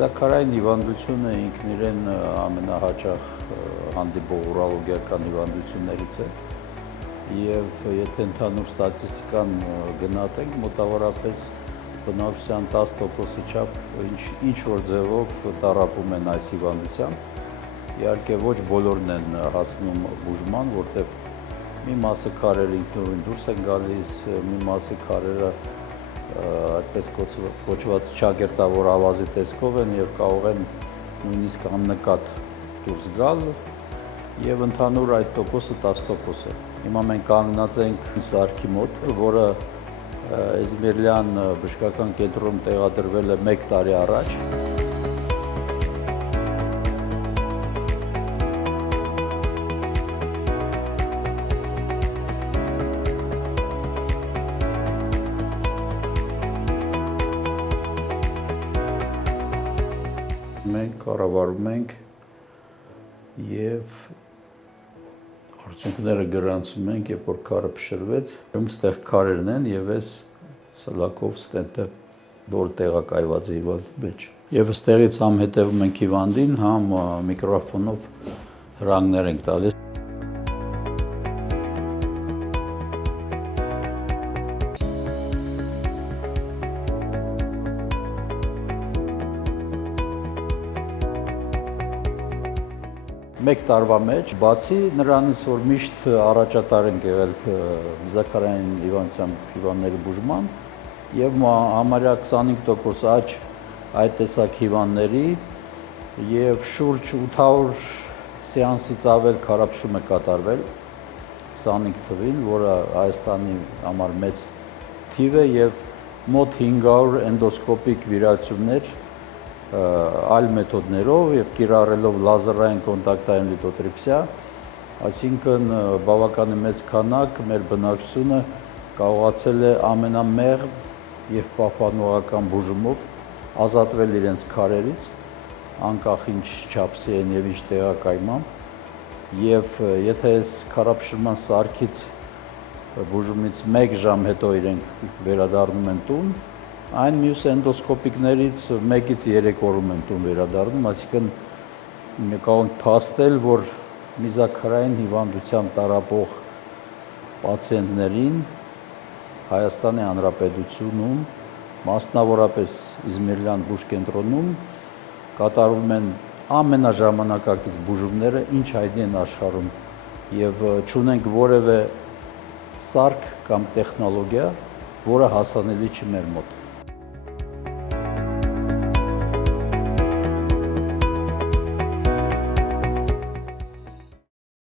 Միզակարային հիվանդությունը ինքն իրեն ամենահաճախ հանդիպող ուրոլոգիական հիվանդություններից է եւ եթե ընդհանուր ստատիստիկան գնահատենք, մոտավորապես բնակչության 10%-ի չափ ինչ որ ձևով տառապում են այս հիվանդությամբ։ Իհարկե ոչ բոլորն են հասնում բուժման, որտեղ մի մասը քարերը ինքնուրույն դուրս են գալիս, մի մասը քարերը այդպես կոչված ճակերտավոր ավազի տեսքով են եւ կարող են նույնիսկ աննկատ դուրս գալ եւ ընդհանուր այդ տոկոսը 10% է։ Հիմա մենք կանգնած ենք սարքի մոտ, որը Էզմիրլյան բժշկական կենտրոնում տեղադրվել է 1 տարի առաջ։ Մենք կառավարում ենք եւ արդյունքները գրանցում ենք, երբ որ քարը փշրվեց, այստեղ քարերն են եւ այս սլակով ստենտը, որ տեղակայված է հիվանդի մեջ։ Եվ այստեղից համ հետևում ենք հիվանդին, համ միկրոֆոնով հրանգներ ենք տալիս։ Մեկ տարվա մեջ, բացի նրանից, որ միշտ առաջատար ենք եղել միզակարային հիվանդների բուժման եւ համարյա 25% աճ այդ տեսակ հիվանդների եւ շուրջ 800 սեանսից ավել քարափշում է կատարվել 25 թվին, որը Հայաստանի համար մեծ թիվ է եւ մոտ 500 էնդոսկոպիկ վիրահատություններ այլ մեթոդներով եւ կիրառելով լազերային կոնտակտային լիտոտրիպսիա, այսինքն բավականին մեծ քանակ մեր բնակչությունը կարողացել է ամենամեղմ եւ պահպանողական բուժումով ազատվել իրենց քարերից, անկախ ինչ չափսի են եւ ինչ տեղակայմամբ, եւ եթե այս քարափշրման սարքից բուժումից 1 ժամ հետո իրենք վերադառնում են տուն, այն մյուս էնդոսկոպիկներից 1-ից 3 օրում են տուն վերադառնում, այսինքն կարող ենք փաստել, որ միզակարային հիվանդությամբ տառապող պացիենտներին Հայաստանի Հանրապետությունում, մասնավորապես Իզմիրլյան բուժկենտրոնում կատարվում են ամենաժամանակակից բուժումները, ինչ հայտնի են աշխարհում, եւ չունենք որևէ սարք կամ տեխնոլոգիա, որը հասանելի չի մեր մոտ։